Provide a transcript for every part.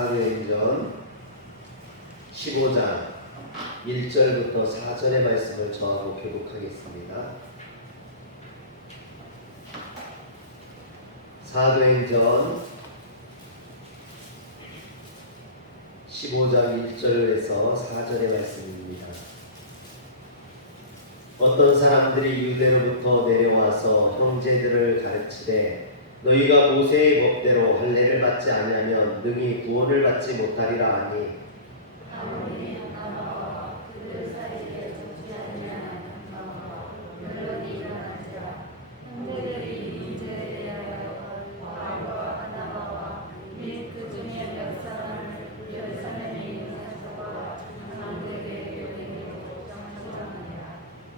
사도행전 15장 1절부터 4절의 말씀을 저하고 교독하겠습니다. 사도행전 15장 1절에서 4절의 말씀입니다. 어떤 사람들이 유대로부터 내려와서 형제들을 가르치되 너희가 모세의 법대로 할례를 받지 아니하면 능히 구원을 받지 못하리라 하니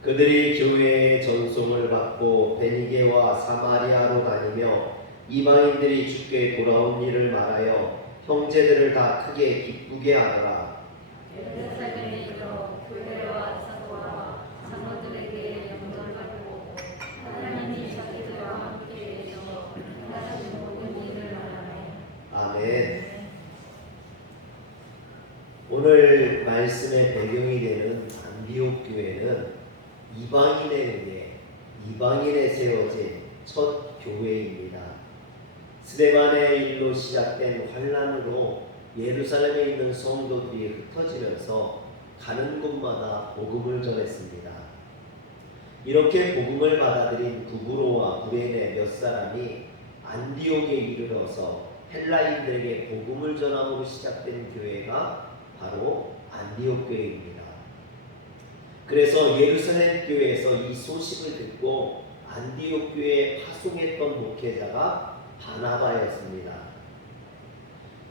그들이 교회의 전송을 받고 베니게와 사마리아로 다니며 이방인들이 주께 돌아온 일을 말하여 형제들을 다 크게 기쁘게 하더라. 예루살렘에 이르러 교회와 사도와 장로들에게 영접받고 하나님이 자기들과 함께 계셔 행하신 모든 일을 말하네. 아멘. 오늘 말씀의 배경이 되는 안디옥 교회는 이방인에 의해 이방인에 세워진 첫 교회입니다. 스데반의 일로 시작된 환란으로 예루살렘에 있는 성도들이 흩어지면서 가는 곳마다 복음을 전했습니다. 이렇게 복음을 받아들인 구브로와 구레네 몇 사람이 안디옥에 이르러서 헬라인들에게 복음을 전함으로 시작된 교회가 바로 안디옥 교회입니다. 그래서 예루살렘 교회에서 이 소식을 듣고 안디옥 교회에 파송했던 목회자가 바나바였습니다.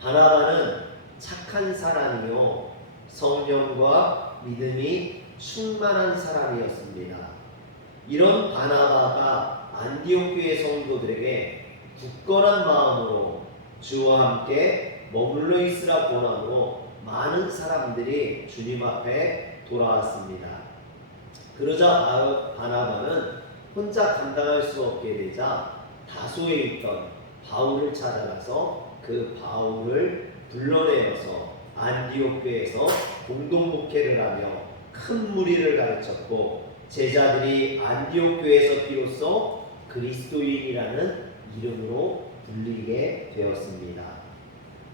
바나바는 착한 사람이요 성령과 믿음이 충만한 사람이었습니다. 이런 바나바가 안디옥 교회 성도들에게 굳건한 마음으로 주와 함께 머물러 있으라 권함으로 많은 사람들이 주님 앞에 돌아왔습니다. 그러자 바나바는 혼자 감당할 수 없게 되자 다소에 있던 바울을 찾아가서 그 바울을 불러내어서 안디옥 교회에서 공동 목회를 하며 큰 무리를 가르쳤고 제자들이 안디옥 교회에서 비로소 그리스도인이라는 이름으로 불리게 되었습니다.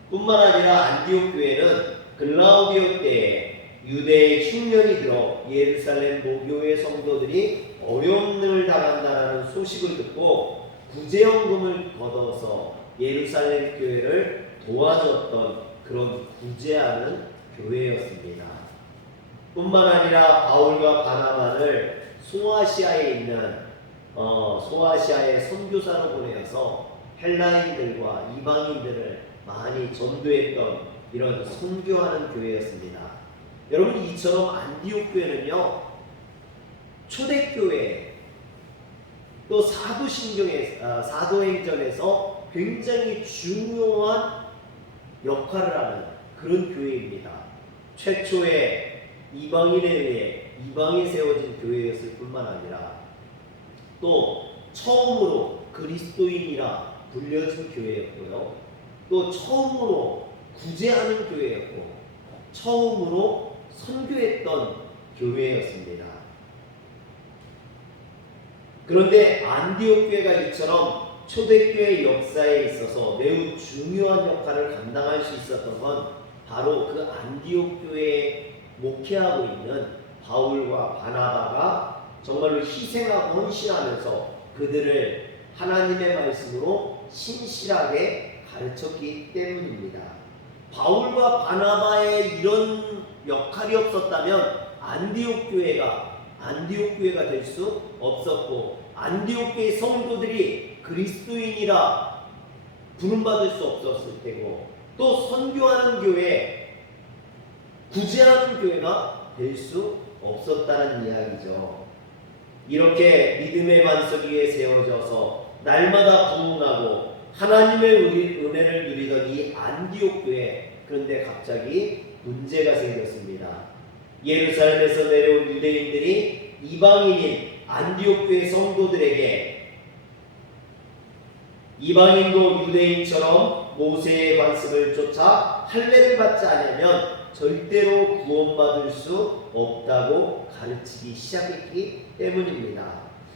뿐만 아니라 안디옥 교회는 글라우디오 때에 유대의 흉년이 들어 예루살렘 모교회 성도들이 어려움을 당한다는 소식을 듣고 구제연금을 걷어서 예루살렘 교회를 도와줬던 그런 구제하는 교회였습니다. 뿐만 아니라 바울과 바나바를 소아시아에 있는 소아시아의 선교사로 보내어서 헬라인들과 이방인들을 많이 전도했던 이런 선교하는 교회였습니다. 여러분, 이처럼 안디옥 교회는요 초대교회 또 사도행전에서 굉장히 중요한 역할을 하는 그런 교회입니다. 최초의 이방인에 의해 이방이 세워진 교회였을 뿐만 아니라 또 처음으로 그리스도인이라 불려진 교회였고요. 또 처음으로 구제하는 교회였고 처음으로 선교했던 교회였습니다. 그런데 안디옥 교회가 이처럼 초대교회 역사에 있어서 매우 중요한 역할을 감당할 수 있었던 건 바로 그 안디옥 교회에 목회하고 있는 바울과 바나바가 정말로 희생하고 헌신하면서 그들을 하나님의 말씀으로 신실하게 가르쳤기 때문입니다. 바울과 바나바의 이런 역할이 없었다면 안디옥 교회가 될 수 없었고 안디옥 교회 성도들이 그리스도인이라 부름받을 수 없었을 테고 또 선교하는 교회, 구제하는 교회가 될 수 없었다는 이야기죠. 이렇게 믿음의 반석 위에 세워져서 날마다 부흥하고 하나님의 은혜를 누리던 이 안디옥 교회, 그런데 갑자기 문제가 생겼습니다. 예루살렘에서 내려온 유대인들이 이방인인 안디옥 교회 성도들에게 이방인도 유대인처럼 모세의 관습을 쫓아 할례를 받지 않으면 절대로 구원받을 수 없다고 가르치기 시작했기 때문입니다.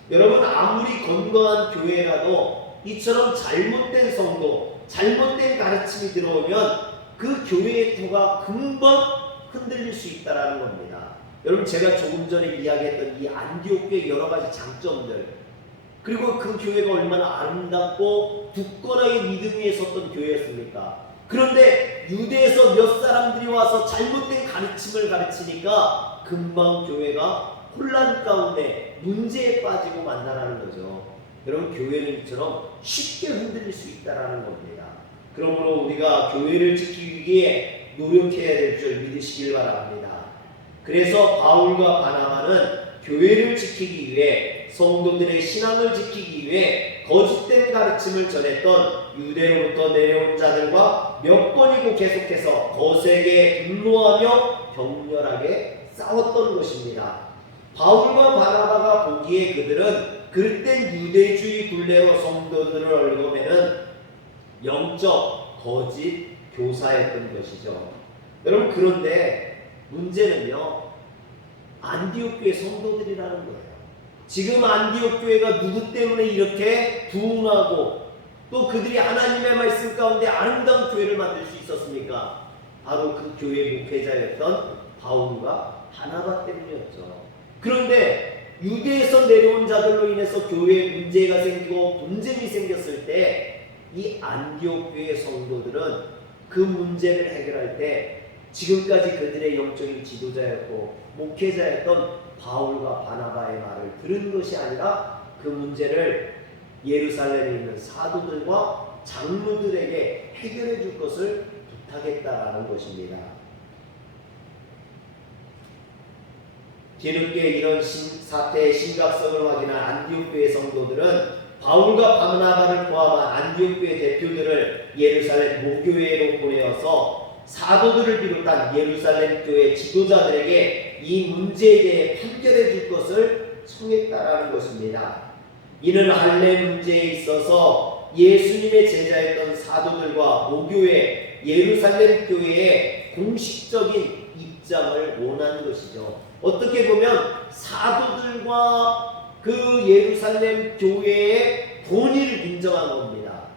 여러분, 아무리 건강한 교회라도 이처럼 잘못된 성도, 잘못된 가르침이 들어오면 그 교회의 토가 금방 흔들릴 수 있다는 겁니다. 여러분, 제가 조금 전에 이야기했던 이 안디옥 교회의 여러 가지 장점들, 그리고 그 교회가 얼마나 아름답고 굳건하게 믿음 위에 섰던 교회였습니까? 그런데 유대에서 몇 사람들이 와서 잘못된 가르침을 가르치니까 금방 교회가 혼란 가운데 문제에 빠지고 만나라는 거죠. 여러분, 교회는 이처럼 쉽게 흔들릴 수 있다는 겁니다. 그러므로 우리가 교회를 지키기 위해 노력해야 될 줄 믿으시길 바랍니다. 그래서 바울과 바나바는 교회를 지키기 위해, 성도들의 신앙을 지키기 위해 거짓된 가르침을 전했던 유대로부터 내려온 자들과 몇 번이고 계속해서 거세게 분노하며 격렬하게 싸웠던 것입니다. 바울과 바나바가 보기에 그들은 그릇된 유대주의 굴레로 성도들을 얽어매는 영적 거짓 교사였던 것이죠. 여러분, 그런데 문제는요, 안디옥 교회 성도들이라는 거예요. 지금 안디옥 교회가 누구 때문에 이렇게 부흥하고 또 그들이 하나님의 말씀 가운데 아름다운 교회를 만들 수 있었습니까? 바로 그 교회 목회자였던 바울과 바나바 때문이었죠. 그런데 유대에서 내려온 자들로 인해서 교회에 문제가 생기고 분쟁이 생겼을 때 이 안디옥 교회 성도들은 그 문제를 해결할 때 지금까지 그들의 영적인 지도자였고 목회자였던 바울과 바나바의 말을 들은 것이 아니라 그 문제를 예루살렘에 있는 사도들과 장로들에게 해결해 줄 것을 부탁했다라는 것입니다. 뒤늦게 이런 사태의 심각성을 확인한 안디옥 교회 성도들은 바울과 바나바를 포함한 안디옥 교회 대표들을 예루살렘 모교회로 보내어서 사도들을 비롯한 예루살렘 교회 지도자들에게 이 문제에 대해 판결해 줄 것을 청했다라는 것입니다. 이는 할례 문제에 있어서 예수님의 제자였던 사도들과 모교회 예루살렘 교회의 공식적인 입장을 원하는 것이죠. 어떻게 보면 사도들과 그 예루살렘 교회의 권위를 인정한 겁니다.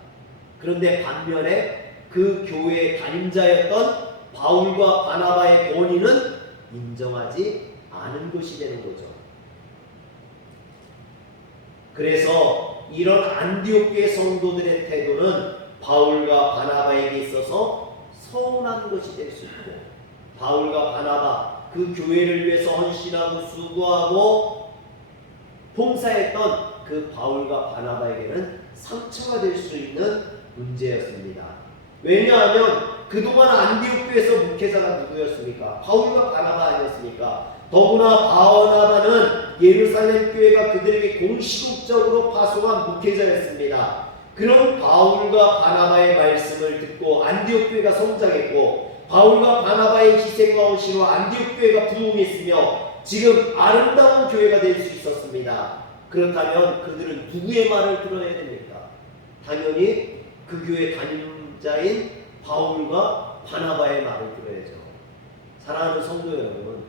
그런데 반면에 그 교회의 담임자였던 바울과 바나바의 권위는 인정하지 않은 것이 되는 거죠. 그래서 이런 안디옥 교회 성도들의 태도는 바울과 바나바에게 있어서 서운한 것이 될 수 있고, 바울과 바나바 그 교회를 위해서 헌신하고 수고하고 봉사했던 그 바울과 바나바에게는 상처가 될 수 있는 문제였습니다. 왜냐하면 그동안 안디옥 교회에서 목회자가 누구였습니까? 바울과 바나바 아니었습니까? 더구나 바나바는 예루살렘 교회가 그들에게 공식적으로 파송한 목회자였습니다. 그런 바울과 바나바의 말씀을 듣고 안디옥 교회가 성장했고, 바울과 바나바의 희생과 헌신으로 안디옥 교회가 부흥했으며 지금 아름다운 교회가 될 수 있었습니다. 그렇다면 그들은 누구의 말을 들어야 됩니까? 당연히 그 교회 담임자인 바울과 바나바의 말을 들어야죠. 사랑하는 성도 여러분,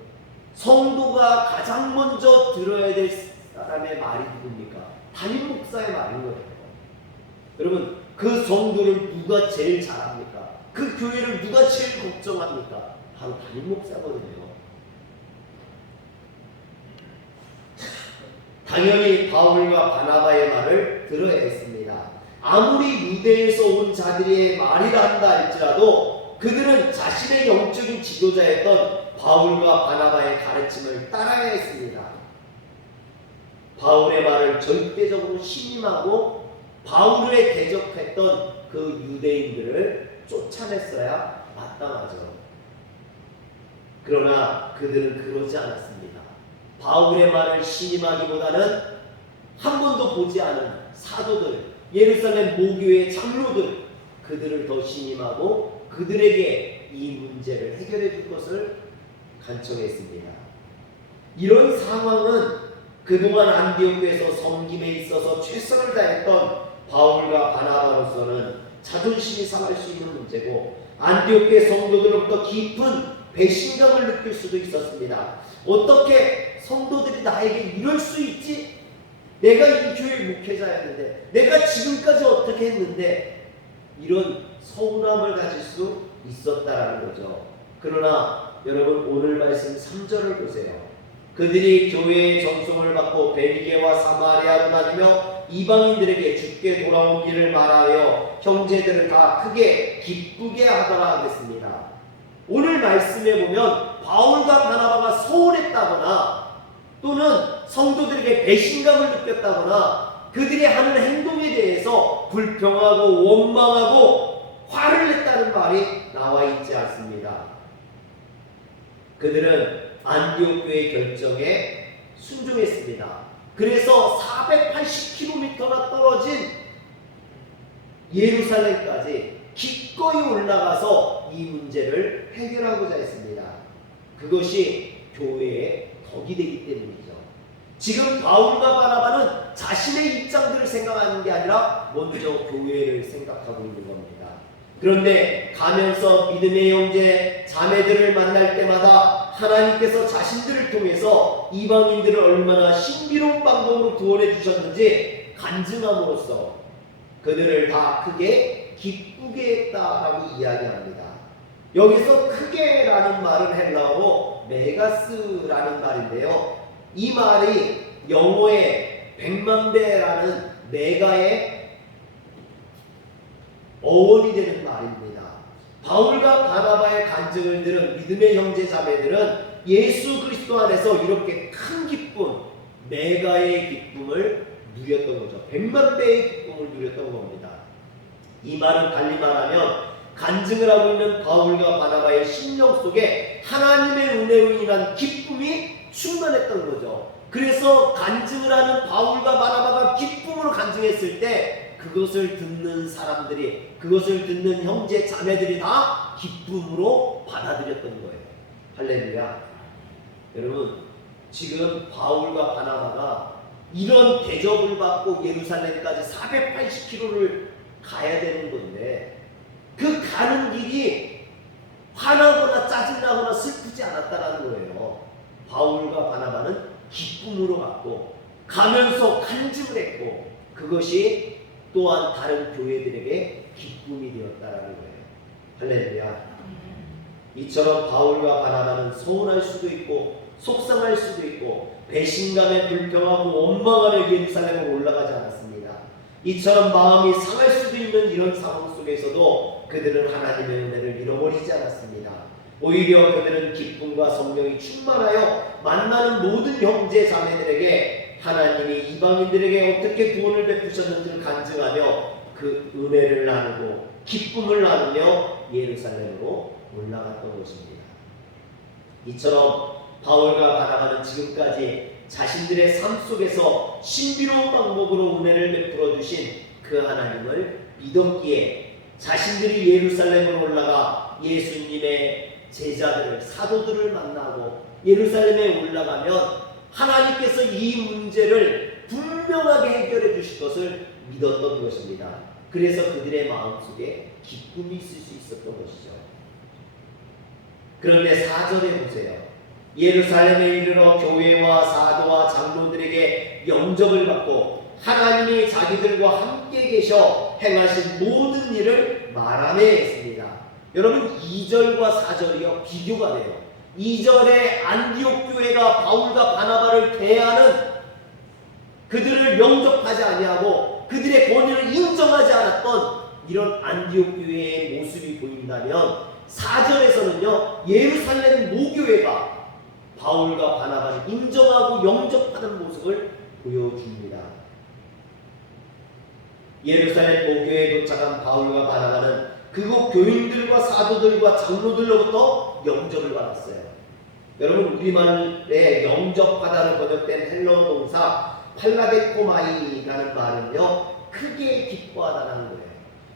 성도가 가장 먼저 들어야 될 사람의 말이 누굽니까? 담임 목사의 말인 거예요. 여러분, 그 성도를 누가 제일 잘합니까? 그 교회를 누가 제일 걱정합니까? 바로 담임 목사거든요. 당연히 바울과 바나바의 말을 들어야 했습니다. 아무리 유대에서 온 자들의 말이라 한다 할지라도 그들은 자신의 영적인 지도자였던 바울과 바나바의 가르침을 따라야 했습니다. 바울의 말을 절대적으로 신임하고 바울에 대적했던 그 유대인들을 쫓아냈어야 마땅하죠. 그러나 그들은 그러지 않았습니다. 바울의 말을 신임하기보다는 한 번도 보지 않은 사도들, 예루살렘 모교의 장로들, 그들을 더 신임하고 그들에게 이 문제를 해결해 줄 것을 간청했습니다. 이런 상황은 그동안 안디옥에서 섬김에 있어서 최선을 다했던 바울과 바나바로서는 자존심이 상할 수 있는 문제고 안디옥 성도들로부터 깊은 배신감을 느낄 수도 있었습니다. 어떻게 성도들이 나에게 이럴 수 있지? 내가 이 교회 목회자였는데, 내가 지금까지 어떻게 했는데, 이런 서운함을 가질 수 있었다라는 거죠. 그러나 여러분 오늘 말씀 3절을 보세요. 그들이 교회의 전송을 받고 베니게와 사마리아로 다니며 이방인들에게 주께 돌아온 길을 말하여 형제들을 다 크게 기쁘게 하더라 하겠습니다. 오늘 말씀에 보면 바울과 바나바가 서운했다거나 또는 성도들에게 배신감을 느꼈다거나 그들이 하는 행동에 대해서 불평하고 원망하고 화를 냈다는 말이 나와 있지 않습니다. 그들은 안디옥 교회 결정에 순종했습니다. 그래서 480km나 떨어진 예루살렘까지 기꺼이 올라가서 이 문제를 해결하고자 했습니다. 그것이 교회의 덕이 되기 때문이죠. 지금 바울과 바나바는 자신의 입장들을 생각하는 게 아니라 먼저 교회를 생각하고 있는 겁니다. 그런데 가면서 믿음의 형제 자매들을 만날 때마다 하나님께서 자신들을 통해서 이방인들을 얼마나 신비로운 방법으로 구원해 주셨는지 간증함으로써 그들을 다 크게 기쁘게 했다라고 이야기합니다. 여기서 크게라는 말은 헬라어로 메가스라는 말인데요. 이 말이 영어의 100만 배라는 메가의 어원이 되는 말입니다. 바울과 바나바의 간증을 들은 믿음의 형제 자매들은 예수 그리스도 안에서 이렇게 큰 기쁨, 메가의 기쁨을 누렸던 거죠. 100만 배의 기쁨을 누렸던 겁니다. 이 말은 달리 말하면 간증을 하고 있는 바울과 바나바의 심령 속에 하나님의 은혜로 인한 기쁨이 충만했던 거죠. 그래서 간증을 하는 바울과 바나바가 기쁨으로 간증했을 때 그것을 듣는 사람들이, 그것을 듣는 형제 자매들이 다 기쁨으로 받아들였던 거예요. 할렐루야. 여러분, 지금 바울과 바나바가 이런 대접을 받고 예루살렘까지 480km를 가야 되는 건데 그 가는 길이 화나거나 짜증나거나 슬프지 않았다는 거예요. 바울과 바나바는 기쁨으로 갔고 가면서 간증을 했고 그것이 또한 다른 교회들에게 기쁨이 되었다라는 거예요. 할렐루야. 이처럼 바울과 바나바는 서운할 수도 있고 속상할 수도 있고 배신감에 불평하고 원망하며 예루살렘으로 올라가지 않았습니다. 이처럼 마음이 상할 수도 있는 이런 상황 속에서도 그들은 하나님의 은혜를 잃어버리지 않았습니다. 오히려 그들은 기쁨과 성령이 충만하여 만나는 모든 형제 자매들에게 하나님이 이방인들에게 어떻게 구원을 베푸셨는지를 간증하며 그 은혜를 나누고 기쁨을 나누며 예루살렘으로 올라갔던 것입니다. 이처럼 바울과 바나바는 지금까지 자신들의 삶 속에서 신비로운 방법으로 은혜를 베풀어 주신 그 하나님을 믿었기에 자신들이 예루살렘으로 올라가 예수님의 제자들을, 사도들을 만나고 예루살렘에 올라가면 하나님께서 이 문제를 분명하게 해결해 주실 것을 믿었던 것입니다. 그래서 그들의 마음속에 기쁨이 있을 수 있었던 것이죠. 그런데 4절에 보세요. 예루살렘에 이르러 교회와 사도와 장로들에게 영접을 받고 하나님이 자기들과 함께 계셔 행하신 모든 일을 말하며 했습니다. 여러분 2절과 4절이요 비교가 돼요. 2절에 안디옥 교회가 바울과 바나바를 대하는 그들을 영접하지 아니하고 그들의 권위를 인정하지 않았던 이런 안디옥 교회의 모습이 보인다면 4절에서는요 예루살렘 모교회가 바울과 바나바를 인정하고 영접하는 모습을 보여줍니다. 예루살렘 모교회에 도착한 바울과 바나바는 그곳 교인들과 사도들과 장로들로부터 영접을 받았어요. 여러분 우리말에 영접하다로 번역된 헬러 동사 팔라데코마이라는 말은요 크게 기뻐하다는 거예요.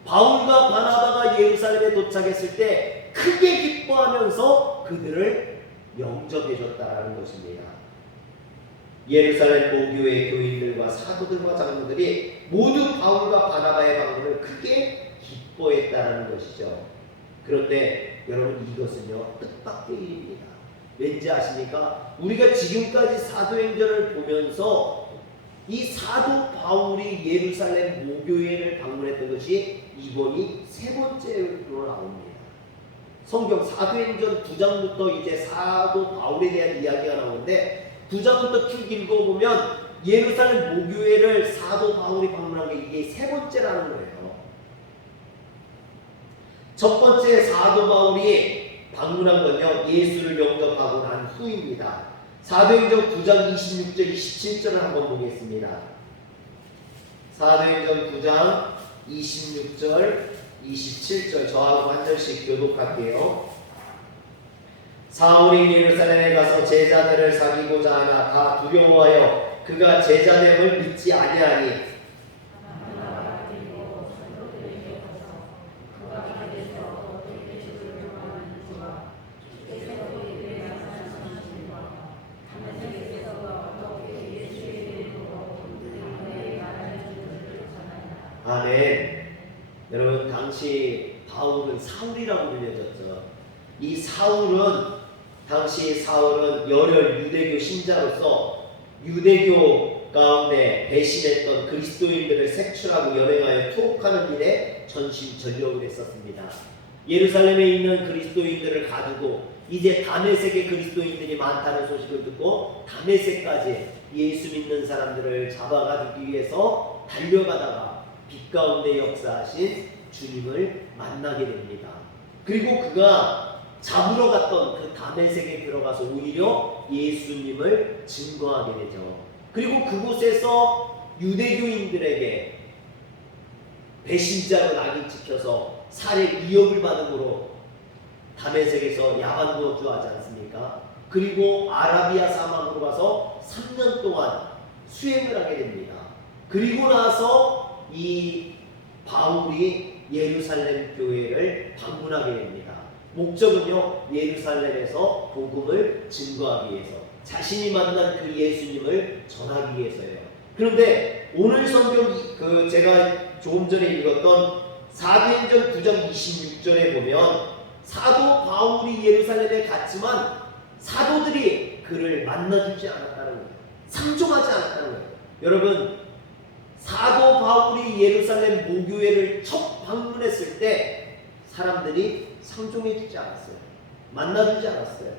바울과 바나바가 예루살렘에 도착했을 때 크게 기뻐하면서 그들을 영접해 줬다라는 것입니다. 예루살렘 모교회 교인들과 사도들과 장로들이 모두 바울과 바나바의 방문을 크게 기뻐했다는 것이죠. 그런데 여러분 이것은요 뜻밖의 일입니다. 왠지 아십니까? 우리가 지금까지 사도행전을 보면서 이 사도 바울이 예루살렘 모교회를 방문했던 것이 이번이 세 번째로 나옵니다. 성경 사도행전 9장부터 이제 사도 바울에 대한 이야기가 나오는데 9장부터 쭉 읽어보면 예루살렘 모교회를 사도 바울이 방문한 게 이게 세 번째라는 거예요. 첫 번째 사도 바울이 방문한 건요 예수를 영접하고 난 후입니다. 사도행전 9장 26절 27절을 한번 보겠습니다. 사도행전 9장 26절 27절 저하고 한 절씩 교독할게요. 사울이 예루살렘에 가서 제자들을 사귀고자 하나 다 두려워하여 그가 제자됨을 믿지 아니하니 아멘. 여러분 당시 바울은 사울이라고 불려졌죠. 이 사울은 열혈 유대교 신자로서 유대교 가운데 배신했던 그리스도인들을 색출하고 연행하여 투옥하는 일에 전심전력을 했었습니다. 예루살렘에 있는 그리스도인들을 가두고 이제 다메섹에 그리스도인들이 많다는 소식을 듣고 다메섹까지 예수 믿는 사람들을 잡아가기 위해서 달려가다가 빛 가운데 역사하신 주님을 만나게 됩니다. 그리고 그가 잡으러 갔던 그 다메섹에 들어가서 오히려 예수님을 증거하게 되죠. 그리고 그곳에서 유대교인들에게 배신자로 낙인 찍혀서 살해 위협을 받음으로 다메섹에서 야반 거주하지 않습니까? 그리고 아라비아 사막으로 가서 3년 동안 수행을 하게 됩니다. 그리고 나서 이 바울이 예루살렘 교회를 방문하게 됩니다. 목적은요 예루살렘에서 복음을 증거하기 위해서 자신이 만난 그 예수님을 전하기 위해서예요. 그런데 오늘 성경 제가 조금 전에 읽었던 사도행전 9장 26절에 보면 사도 바울이 예루살렘에 갔지만 사도들이 그를 만나주지 않았다는 거예요. 상종하지 않았다는 거예요. 여러분 사도 바울이 예루살렘 모교회를 첫 방문했을 때 사람들이 상종해주지 않았어요. 만나주지 않았어요.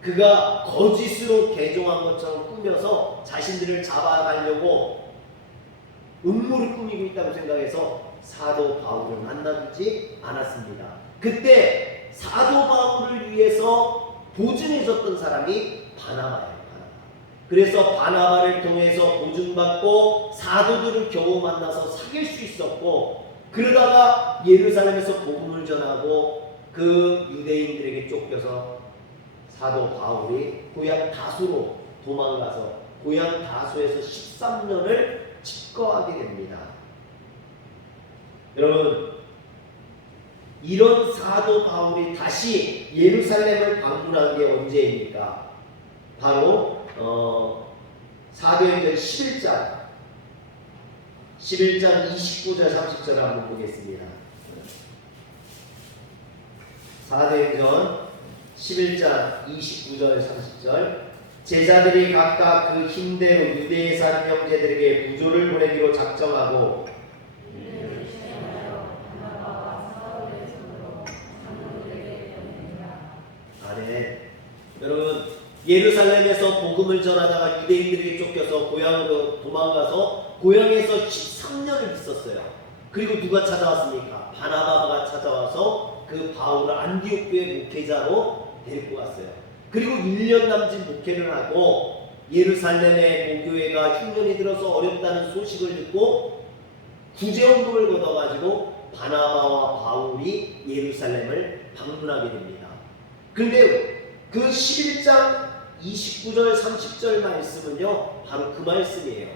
그가 거짓으로 개종한 것처럼 꾸며서 자신들을 잡아가려고 음모를 꾸미고 있다고 생각해서 사도 바울을 만나주지 않았습니다. 그때 사도 바울을 위해서 보증해줬던 사람이 바나바예요. 그래서 바나바를 통해서 보증받고 사도들을 겨우 만나서 사귈 수 있었고, 그러다가 예루살렘에서 복음을 전하고 그 유대인들에게 쫓겨서 사도 바울이 고향 다소로 도망가서 고향 다소에서 13년을 집거하게 됩니다. 여러분 이런 사도 바울이 다시 예루살렘을 방문한 게 언제입니까? 바로 사도행전 11장 29절 30절 한번 보겠습니다. 사도행전 11장 29절 30절 제자들이 각각 그 힘대로 유대에 사는 형제들에게 부조를 보내기로 작정하고 여러분 예루살렘에서 복음을 전하다가 유대인들에게 쫓겨서 고향으로 도망가서 고향에서 13년을 있었어요. 그리고 누가 찾아왔습니까? 바나바가 찾아와서 그 바울을 안디옥 교회 목회자로 데리고 갔어요. 그리고 1년 남짓 목회를 하고 예루살렘의 모교회가 흉년이 들어서 어렵다는 소식을 듣고 구제헌금을 걷어가지고 바나바와 바울이 예루살렘을 방문하게 됩니다. 그런데 그 11장 29절 30절 말씀은요 바로 그 말씀이에요.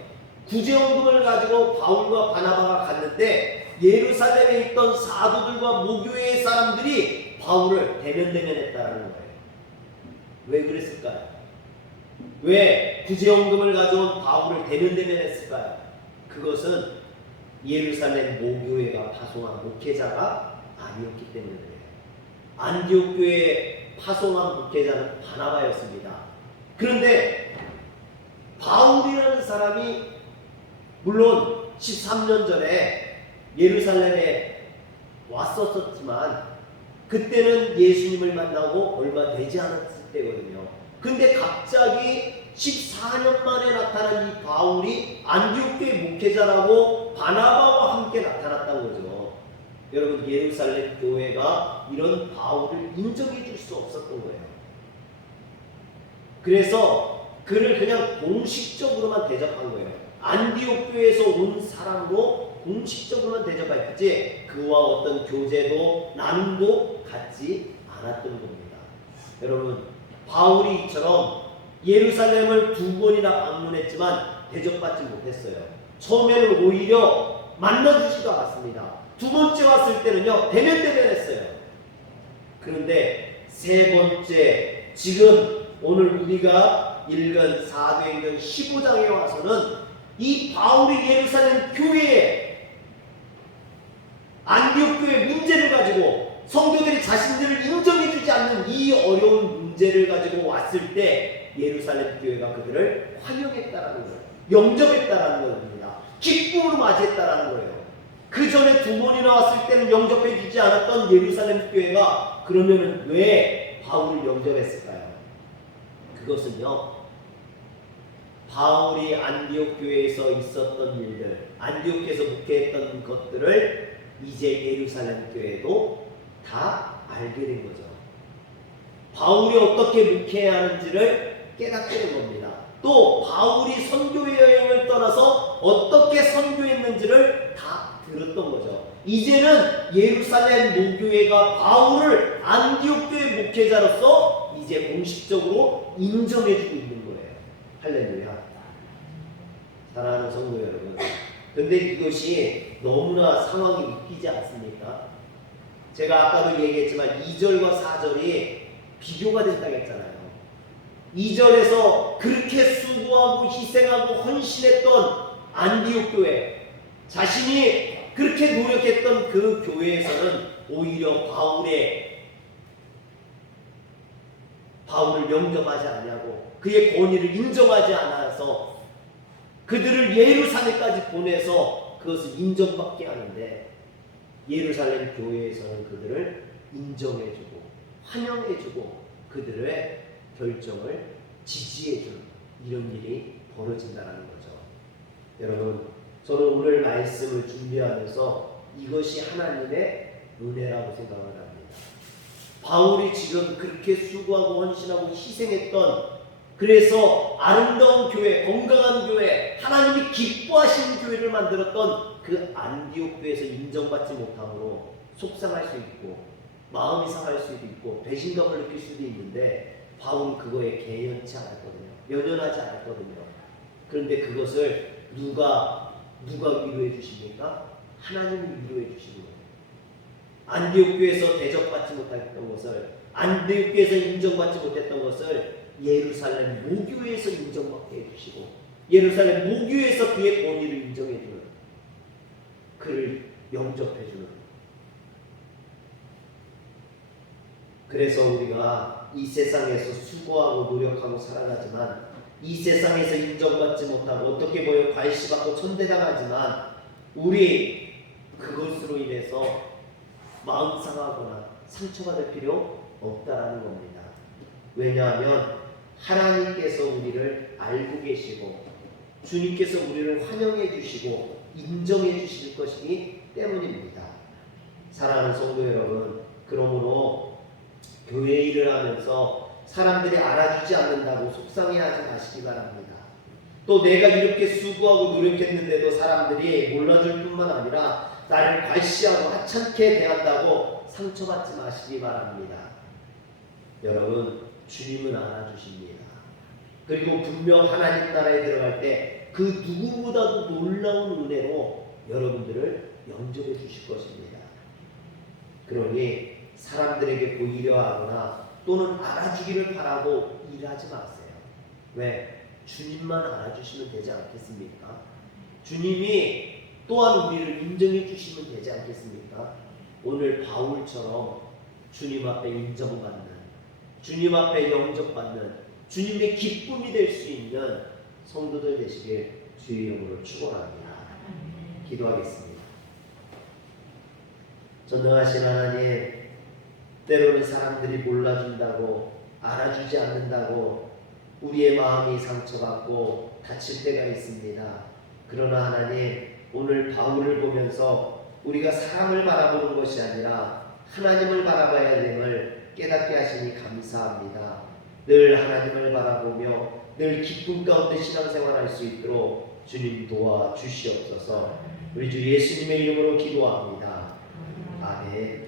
구제헌금을 가지고 바울과 바나바가 갔는데 예루살렘에 있던 사도들과 모교회의 사람들이 바울을 대면대면했다는 거예요. 왜 그랬을까요? 왜 구제헌금을 가져온 바울을 대면대면했을까요? 그것은 예루살렘 모교회가 파송한 목회자가 아니었기 때문에 그래요. 안디옥 교회에 파송한 목회자는 바나바였습니다. 그런데 바울이라는 사람이 물론 13년 전에 예루살렘에 왔었지만 그때는 예수님을 만나고 얼마 되지 않았을 때거든요. 근데 갑자기 14년 만에 나타난 이 바울이 안디옥 교회 목회자라고 바나바와 함께 나타났다는 거죠. 여러분, 예루살렘 교회가 이런 바울을 인정해 줄 수 없었던 거예요. 그래서 그를 그냥 공식적으로만 대접한 거예요. 안디옥 교회에서 온 사람으로 공식적으로만 대접했지 그와 어떤 교제도 나눔도 갖지 않았던 겁니다. 여러분, 바울이 이처럼 예루살렘을 2번이나 방문했지만 대접받지 못했어요. 처음에는 오히려 만나주지도 않았습니다. 2번째 왔을 때는요, 대면대면했어요. 그런데 3번째, 지금 오늘 우리가 읽은 사도행전 15장에 와서는 이 바울이 예루살렘 교회에 안디옥 교회 문제를 가지고 성도들이 자신들을 인정해주지 않는 이 어려운 문제를 가지고 왔을 때 예루살렘 교회가 그들을 환영했다라는 거예요. 영접했다라는 겁니다. 기쁨으로 맞이했다라는 거예요. 그 전에 2번이나 왔을 때는 영접해주지 않았던 예루살렘 교회가 그러면 왜 바울을 영접했을까요? 그것은요, 바울이 안디옥 교회에서 있었던 일들, 안디옥에서 목회했던 것들을 이제 예루살렘 교회도 다 알게 된 거죠. 바울이 어떻게 목회해야 하는지를 깨닫게 된 겁니다. 또 바울이 선교 여행을 떠나서 어떻게 선교했는지를 다 들었던 거죠. 이제는 예루살렘 모교회가 바울을 안디옥 교회 목회자로서 이제 공식적으로 인정해주고 있는 거예요. 할렐루야. 사랑하는 성도 여러분, 근데 이것이 너무나 상황이 웃기지 않습니까? 제가 아까도 얘기했지만 2절과 4절이 비교가 된다고 했잖아요. 2절에서 그렇게 수고하고 희생하고 헌신했던 안디옥 교회, 자신이 그렇게 노력했던 그 교회에서는 오히려 바울을 영접하지 않냐고, 그의 권위를 인정하지 않아서 그들을 예루살렘까지 보내서 그것을 인정받게 하는데, 예루살렘 교회에서는 그들을 인정해주고 환영해주고 그들의 결정을 지지해주는 이런 일이 벌어진다는 거죠. 여러분, 저는 오늘 말씀을 준비하면서 이것이 하나님의 은혜라고 생각을 합니다. 바울이 지금 그렇게 수고하고 헌신하고 희생했던, 그래서 아름다운 교회, 건강한 교회, 하나님이 기뻐하시는 교회를 만들었던 그 안디옥 교회에서 인정받지 못함으로 속상할 수 있고 마음이 상할 수도 있고 배신감을 느낄 수도 있는데, 바울은 그거에 개연치 않았거든요. 연연하지 않았거든요. 그런데 그것을 누가 위로해 주십니까? 하나님이 위로해 주시는 거예요. 안디옥 교회에서 대접받지 못했던 것을, 안디옥 교회에서 인정받지 못했던 것을 예루살렘 모교회에서 인정받게 해주시고, 예루살렘 모교회에서 그의 권위를 인정해주는, 그를 영접해주는. 그래서 우리가 이 세상에서 수고하고 노력하고 살아가지만, 이 세상에서 인정받지 못하고 어떻게 보면 괄시받고 천대당하지만, 우리 그것으로 인해서 마음 상하거나 상처받을 필요 없다라는 겁니다. 왜냐하면 하나님께서 우리를 알고 계시고 주님께서 우리를 환영해 주시고 인정해 주실 것이기 때문입니다. 사랑하는 성도 여러분, 그러므로 교회 일을 하면서 사람들이 알아주지 않는다고 속상해하지 마시기 바랍니다. 또 내가 이렇게 수고하고 노력했는데도 사람들이 몰라줄 뿐만 아니라 나를 괄시하고 하찮게 대한다고 상처받지 마시기 바랍니다. 여러분, 주님은 알아주십니다. 그리고 분명 하나님 나라에 들어갈 때 그 누구보다도 놀라운 은혜로 여러분들을 영접해 주실 것입니다. 그러니 사람들에게 보이려 하거나 또는 알아주기를 바라고 일하지 마세요. 왜? 주님만 알아주시면 되지 않겠습니까? 주님이 또한 우리를 인정해 주시면 되지 않겠습니까? 오늘 바울처럼 주님 앞에 인정받는, 주님 앞에 영접받는, 주님의 기쁨이 될 수 있는 성도들 되시길 주의 이름으로 축원합니다. 기도하겠습니다. 전능하신 하나님, 때로는 사람들이 몰라준다고, 알아주지 않는다고 우리의 마음이 상처받고 다칠 때가 있습니다. 그러나 하나님, 오늘 바울을 보면서 우리가 사람을 바라보는 것이 아니라 하나님을 바라봐야 됨을 깨닫게 하시니 감사합니다. 늘 하나님을 바라보며 늘 기쁨 가운데 신앙생활할 수 있도록 주님 도와주시옵소서. 우리 주 예수님의 이름으로 기도합니다. 아멘.